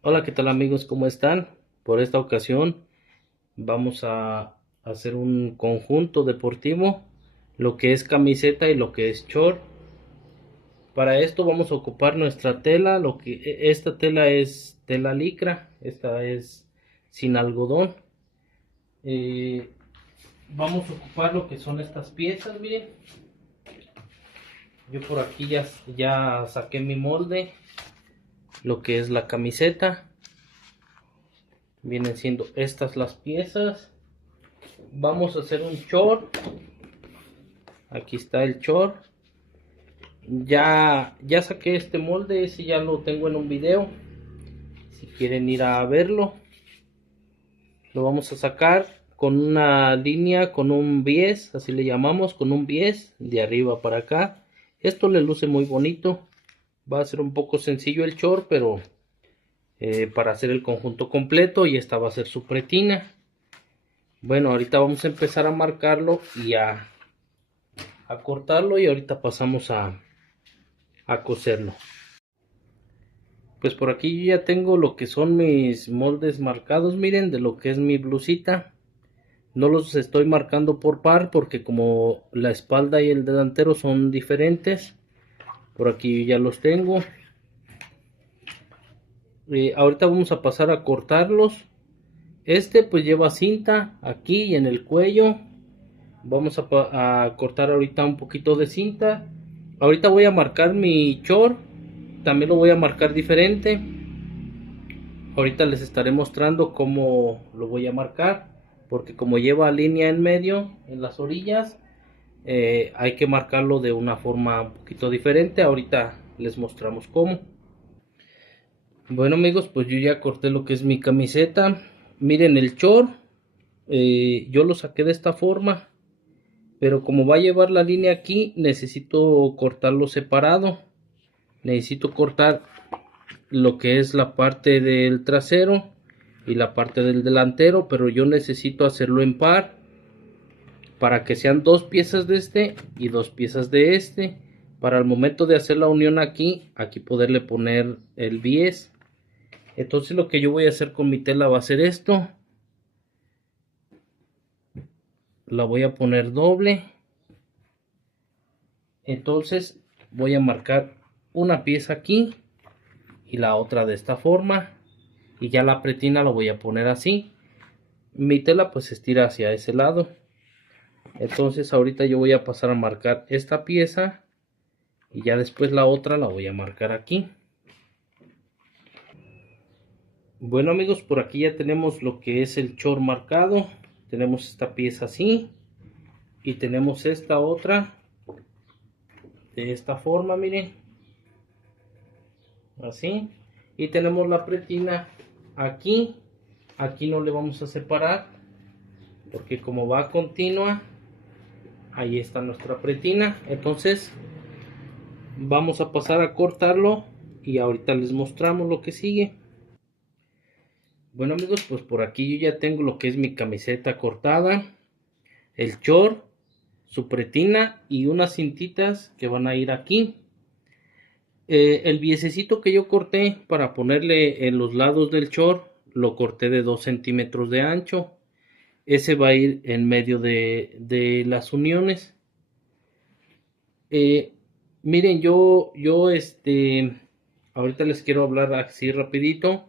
Hola, ¿qué tal amigos? ¿Cómo están? Por esta ocasión vamos a hacer un conjunto deportivo, lo que es camiseta y lo que es short. Para esto vamos a ocupar nuestra tela, esta tela es tela licra, esta es sin algodón. Eh, Vamos a ocupar lo que son estas piezas, miren. Yo por aquí ya saqué mi molde, lo que es la camiseta. Vienen siendo estas las piezas. Vamos a hacer un short. Aquí está el short. Ya saqué este molde, ese ya lo tengo en un video. Si quieren ir a verlo, lo vamos a sacar con una línea, con un bies, así le llamamos, con un bies de arriba para acá. Esto le luce muy bonito. Va a ser un poco sencillo el short, pero para hacer el conjunto completo, y esta va a ser su pretina. Bueno, ahorita vamos a empezar a marcarlo y a cortarlo, y ahorita pasamos a coserlo. Pues por aquí yo ya tengo lo que son mis moldes marcados, miren, de lo que es mi blusita. No los estoy marcando por par porque como la espalda y el delantero son diferentes, por aquí ya los tengo. Ahorita vamos a pasar a cortarlos. Este pues lleva cinta aquí y en el cuello. Vamos a cortar ahorita un poquito de cinta. Ahorita voy a marcar mi short, también lo voy a marcar diferente. Ahorita les estaré mostrando cómo lo voy a marcar, porque como lleva línea en medio, en las orillas, hay que marcarlo de una forma un poquito diferente. Ahorita les mostramos cómo. Bueno amigos, pues yo ya corté lo que es mi camiseta. Miren el short, yo lo saqué de esta forma, pero como va a llevar la línea aquí, necesito cortarlo separado. Necesito cortar lo que es la parte del trasero y la parte del delantero, pero yo necesito hacerlo en par para que sean dos piezas de este y dos piezas de este, para el momento de hacer la unión aquí poderle poner el bies. Entonces lo que yo voy a hacer con mi tela va a ser esto: la voy a poner doble. Entonces voy a marcar una pieza aquí y la otra de esta forma, y ya la pretina la voy a poner así. Mi tela pues se estira hacia ese lado. Entonces ahorita yo voy a pasar a marcar esta pieza y ya después la otra la voy a marcar aquí. Bueno amigos, por aquí ya tenemos lo que es el short marcado. Tenemos esta pieza así y tenemos esta otra de esta forma, miren, así. Y tenemos la pretina aquí. Aquí no le vamos a separar porque como va continua, ahí está nuestra pretina. Entonces vamos a pasar a cortarlo y ahorita les mostramos lo que sigue. Bueno amigos, pues por aquí yo ya tengo lo que es mi camiseta cortada, el short, su pretina y unas cintitas que van a ir aquí. El biesecito que yo corté para ponerle en los lados del short lo corté de 2 centímetros de ancho. Ese va a ir en medio de las uniones. Eh, Miren, ahorita les quiero hablar así rapidito.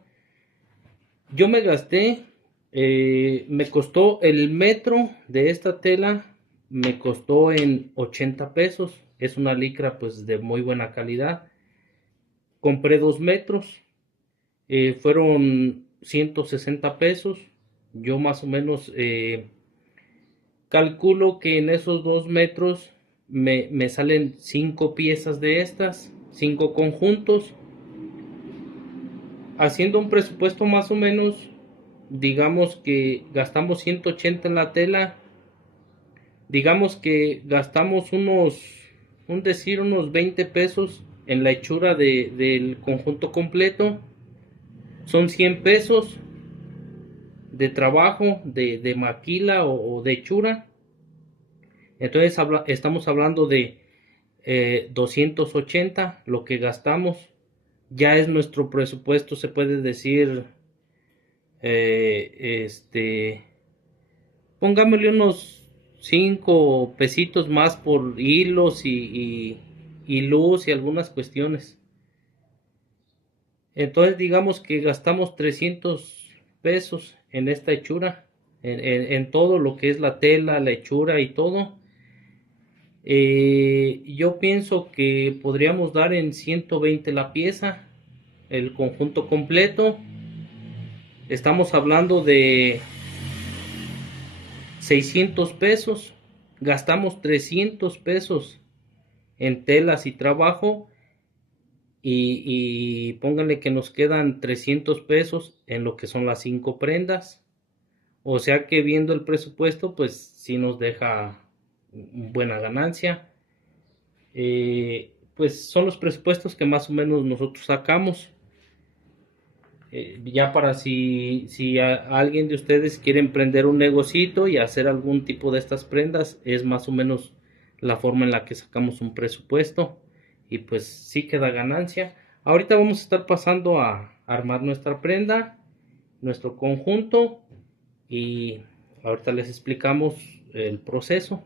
Yo me gasté, me costó el metro de esta tela, me costó en 80 pesos. Es una licra pues de muy buena calidad. Compré 2 metros, fueron 160 pesos. Yo más o menos calculo que en esos 2 metros me salen 5 piezas de estas, 5 conjuntos. Haciendo un presupuesto más o menos, digamos que gastamos 180 en la tela, digamos que gastamos unos 20 pesos en la hechura del conjunto completo. Son 100 pesos de trabajo de maquila o de hechura. Entonces estamos hablando de 280 lo que gastamos ya es nuestro presupuesto, se puede decir, pongámosle unos 5 pesitos más por hilos y luz y algunas cuestiones. Entonces digamos que gastamos 300 pesos en esta hechura, en todo lo que es la tela, la hechura y todo. Yo pienso que podríamos dar en 120 la pieza, el conjunto completo. Estamos hablando de 600 pesos. Gastamos 300 pesos en telas y trabajo. Y pónganle que nos quedan 300 pesos en lo que son las 5 prendas. O sea que viendo el presupuesto, pues sí nos deja buena ganancia. Pues son los presupuestos que más o menos nosotros sacamos. Ya para si alguien de ustedes quiere emprender un negocito y hacer algún tipo de estas prendas, es más o menos la forma en la que sacamos un presupuesto y pues sí queda ganancia. Ahorita vamos a estar pasando a armar nuestra prenda, nuestro conjunto, y ahorita les explicamos el proceso.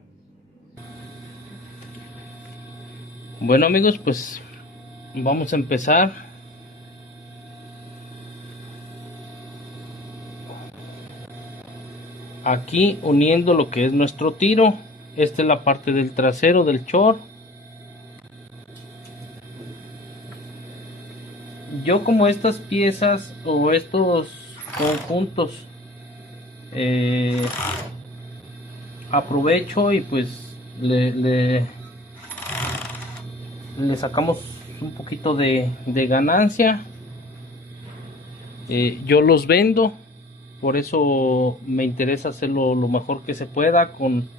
Bueno amigos, pues vamos a empezar. Aquí uniendo lo que es nuestro tiro. Esta es la parte del trasero del short. Yo como estas piezas o estos conjuntos aprovecho y pues le sacamos un poquito de ganancia. Yo los vendo, por eso me interesa hacerlo lo mejor que se pueda, con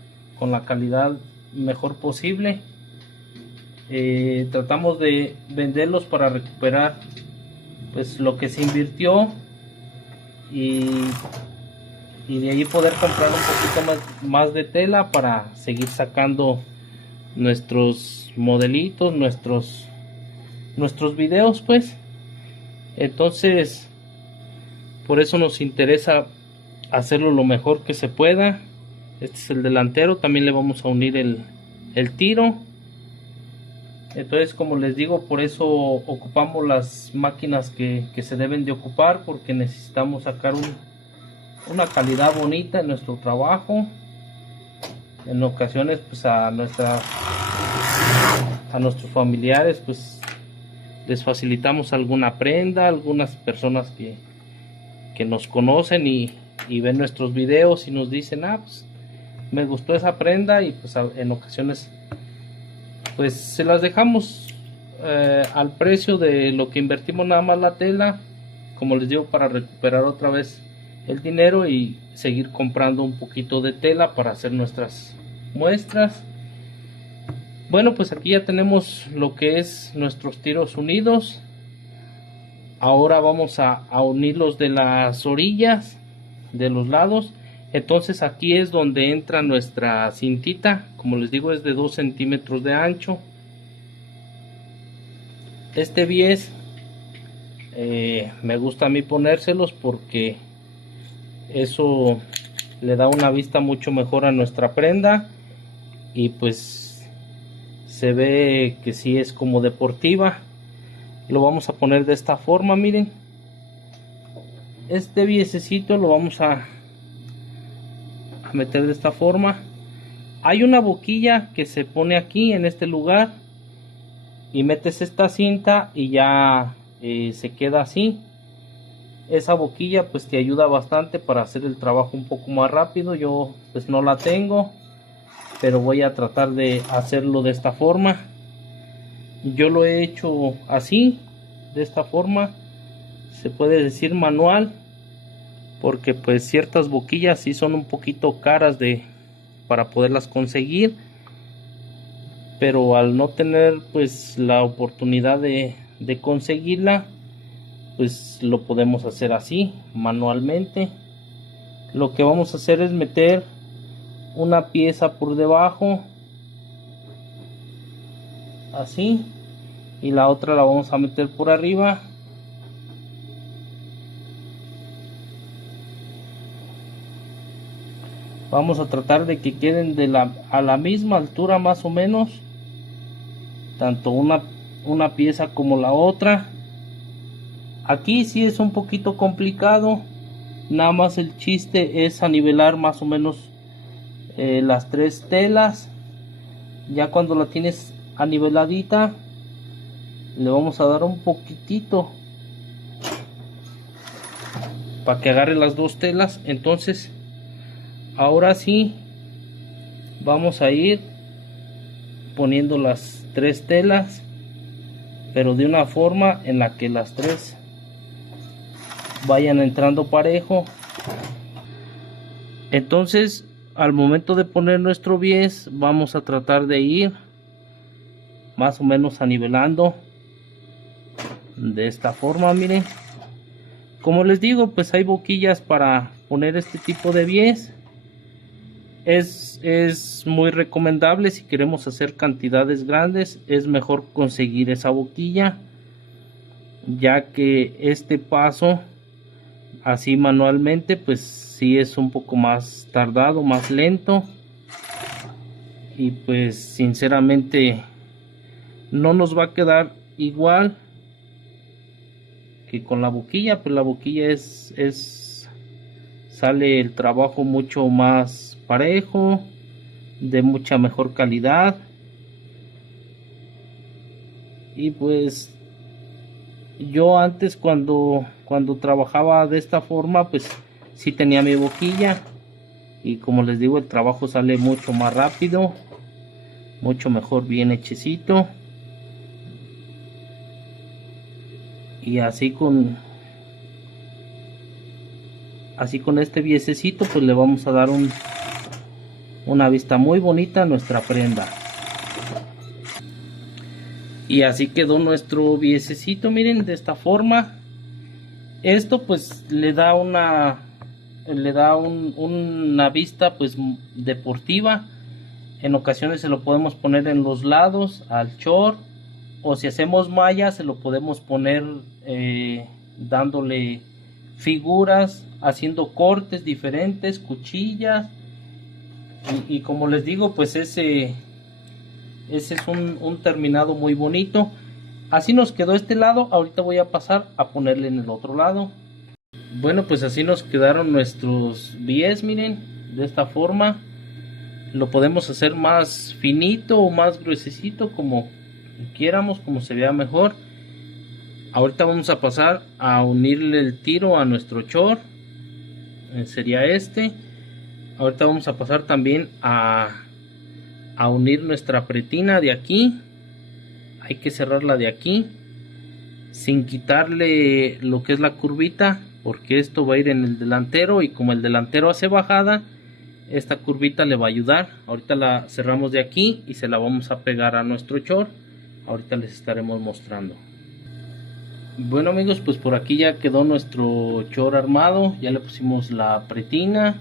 la calidad mejor posible. Tratamos de venderlos para recuperar pues lo que se invirtió y de ahí poder comprar un poquito más de tela para seguir sacando nuestros modelitos, nuestros videos, pues. Entonces por eso nos interesa hacerlo lo mejor que se pueda. Este es el delantero, también le vamos a unir el tiro. Entonces, como les digo, por eso ocupamos las máquinas que se deben de ocupar, porque necesitamos sacar una calidad bonita en nuestro trabajo. En ocasiones pues a nuestros familiares pues les facilitamos alguna prenda, algunas personas que nos conocen y ven nuestros videos y nos dicen, pues me gustó esa prenda, y pues en ocasiones pues se las dejamos al precio de lo que invertimos nada más la tela, como les digo, para recuperar otra vez el dinero y seguir comprando un poquito de tela para hacer nuestras muestras. Bueno, pues aquí ya tenemos lo que es nuestros tiros unidos. Ahora vamos a unirlos de las orillas, de los lados. Entonces aquí es donde entra nuestra cintita. Como les digo, es de 2 centímetros de ancho. Este bies me gusta a mí ponérselos porque eso le da una vista mucho mejor a nuestra prenda y pues se ve que sí es como deportiva. Lo vamos a poner de esta forma, miren. Este biesecito lo vamos a meter de esta forma. Hay una boquilla que se pone aquí en este lugar y metes esta cinta y ya se queda así. Esa boquilla pues te ayuda bastante para hacer el trabajo un poco más rápido. Yo pues no la tengo, pero voy a tratar de hacerlo de esta forma. Yo lo he hecho así, de esta forma, se puede decir manual, porque pues ciertas boquillas sí son un poquito caras para poderlas conseguir, pero al no tener pues la oportunidad de conseguirla, pues lo podemos hacer así, manualmente. Lo que vamos a hacer es meter una pieza por debajo, así, y la otra la vamos a meter por arriba. Vamos a tratar de que queden a la misma altura más o menos, tanto una pieza como la otra. Aquí sí es un poquito complicado, nada más el chiste es anivelar más o menos las tres telas. Ya cuando la tienes aniveladita, le vamos a dar un poquitito para que agarre las dos telas. Entonces ahora sí vamos a ir poniendo las tres telas, pero de una forma en la que las tres vayan entrando parejo. Entonces al momento de poner nuestro bies vamos a tratar de ir más o menos anivelando de esta forma. Miren, como les digo, pues hay boquillas para poner este tipo de bies. Es muy recomendable si queremos hacer cantidades grandes, es mejor conseguir esa boquilla, ya que este paso así manualmente pues sí es un poco más tardado, más lento, y pues sinceramente no nos va a quedar igual que con la boquilla. Pues la boquilla sale el trabajo mucho más parejo, de mucha mejor calidad, y pues yo antes cuando trabajaba de esta forma pues sí tenía mi boquilla, y como les digo, el trabajo sale mucho más rápido, mucho mejor, bien hechecito. Y así con este viesecito pues le vamos a dar una vista muy bonita a nuestra prenda. Y así quedó nuestro viesecito, miren, de esta forma. Esto pues le da una vista pues deportiva. En ocasiones se lo podemos poner en los lados al short, o si hacemos malla se lo podemos poner dándole figuras, haciendo cortes diferentes, cuchillas, y como les digo, pues ese es un terminado muy bonito. Así nos quedó este lado. Ahorita voy a pasar a ponerle en el otro lado. Bueno, pues así nos quedaron nuestros bies, miren, de esta forma. Lo podemos hacer más finito o más gruesecito, como quieramos, como se vea mejor. Ahorita vamos a pasar a unirle el tiro a nuestro short, sería este. Ahorita vamos a pasar también a unir nuestra pretina de aquí. Hay que cerrarla de aquí sin quitarle lo que es la curvita, porque esto va a ir en el delantero, y como el delantero hace bajada, esta curvita le va a ayudar. Ahorita la cerramos de aquí y se la vamos a pegar a nuestro short. Ahorita les estaremos mostrando. Bueno amigos, pues por aquí ya quedó nuestro short armado. Ya le pusimos la pretina.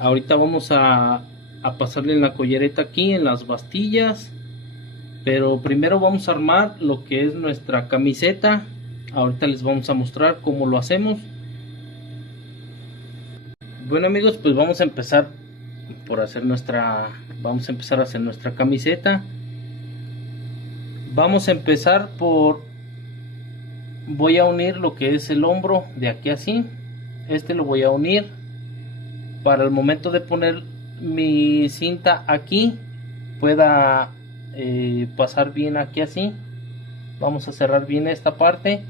Ahorita vamos a pasarle en la collereta aquí en las bastillas, pero primero vamos a armar lo que es nuestra camiseta. Ahorita les vamos a mostrar cómo lo hacemos. Bueno amigos, pues vamos a empezar a hacer nuestra camiseta. Vamos a empezar voy a unir lo que es el hombro de aquí así. Este lo voy a unir para el momento de poner mi cinta aquí pueda pasar bien aquí así. Vamos a cerrar bien esta parte,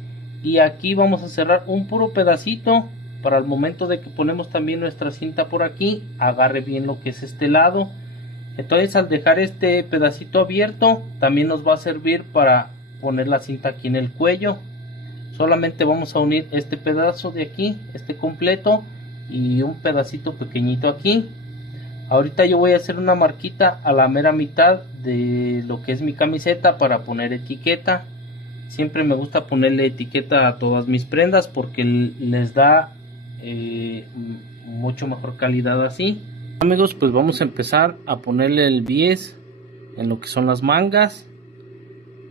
y aquí vamos a cerrar un puro pedacito para el momento de que ponemos también nuestra cinta por aquí, agarre bien lo que es este lado. Entonces al dejar este pedacito abierto también nos va a servir para poner la cinta aquí en el cuello. Solamente vamos a unir este pedazo de aquí, este completo, y un pedacito pequeñito aquí. Ahorita yo voy a hacer una marquita a la mera mitad de lo que es mi camiseta para poner etiqueta. Siempre me gusta ponerle etiqueta a todas mis prendas porque les da mucho mejor calidad así. Amigos, pues vamos a empezar a ponerle el bies en lo que son las mangas.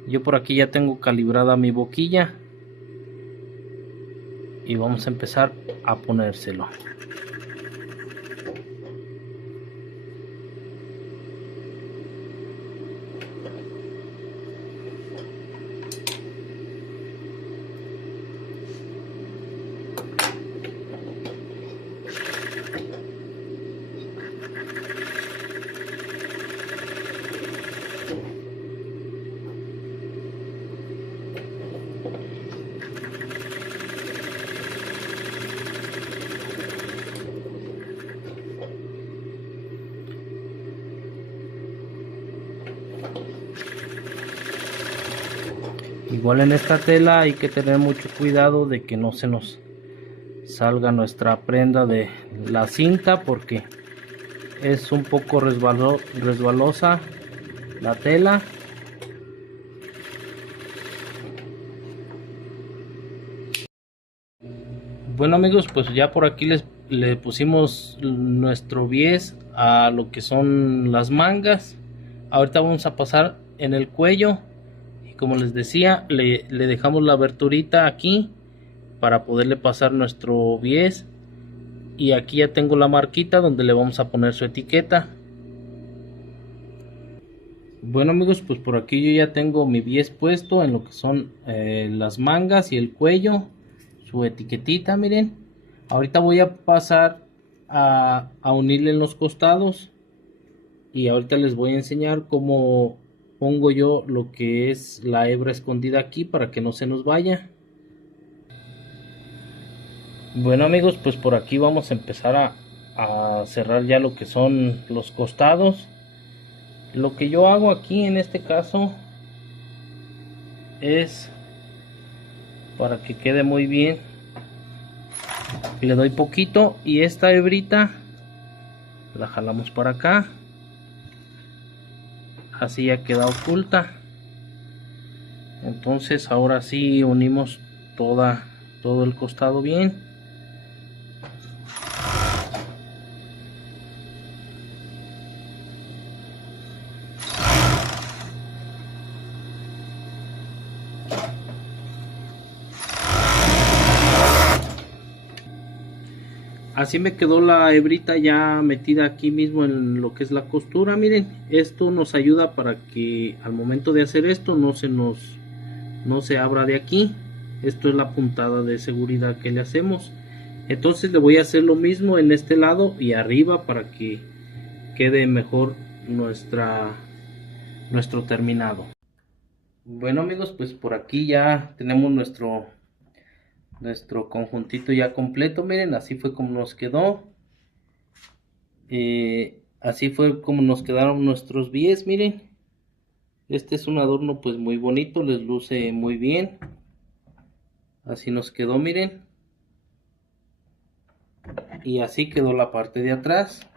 Yo por aquí ya tengo calibrada mi boquilla y vamos a empezar a ponérselo. Igual en esta tela hay que tener mucho cuidado de que no se nos salga nuestra prenda de la cinta, porque es un poco resbalosa la tela. Bueno amigos, pues ya por aquí le pusimos nuestro bies a lo que son las mangas. Ahorita vamos a pasar en el cuello y como les decía, le dejamos la aberturita aquí para poderle pasar nuestro bies, y aquí ya tengo la marquita donde le vamos a poner su etiqueta. Bueno amigos, pues por aquí yo ya tengo mi bies puesto en lo que son las mangas y el cuello, su etiquetita, miren. Ahorita voy a pasar a unirle en los costados y ahorita les voy a enseñar cómo pongo yo lo que es la hebra escondida aquí para que no se nos vaya. Bueno amigos, pues por aquí vamos a empezar a cerrar ya lo que son los costados. Lo que yo hago aquí en este caso es, para que quede muy bien, le doy poquito y esta hebrita la jalamos para acá, así ya queda oculta. Entonces ahora sí unimos todo el costado bien. Así me quedó la hebrita ya metida aquí mismo en lo que es la costura. Miren, esto nos ayuda para que al momento de hacer esto no se abra de aquí. Esto es la puntada de seguridad que le hacemos. Entonces le voy a hacer lo mismo en este lado y arriba para que quede mejor nuestro terminado. Bueno amigos, pues por aquí ya tenemos nuestro conjuntito ya completo. Miren, así fue como nos quedó. Así fue como nos quedaron nuestros bies. Miren, este es un adorno pues muy bonito, les luce muy bien. Así nos quedó, miren, y así quedó la parte de atrás.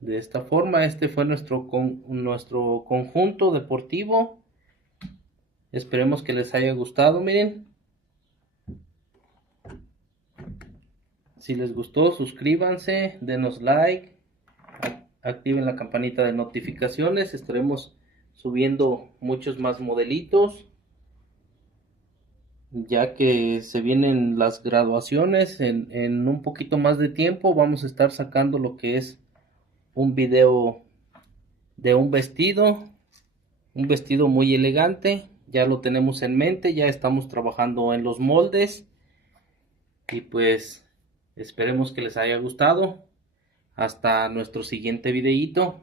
De esta forma, este fue nuestro conjunto deportivo. Esperemos que les haya gustado. Miren, si les gustó, suscríbanse, denos like, activen la campanita de notificaciones. Estaremos subiendo muchos más modelitos, ya que se vienen las graduaciones. En un poquito más de tiempo vamos a estar sacando lo que es un video de un vestido muy elegante. Ya lo tenemos en mente, ya estamos trabajando en los moldes y pues esperemos que les haya gustado. Hasta nuestro siguiente videito.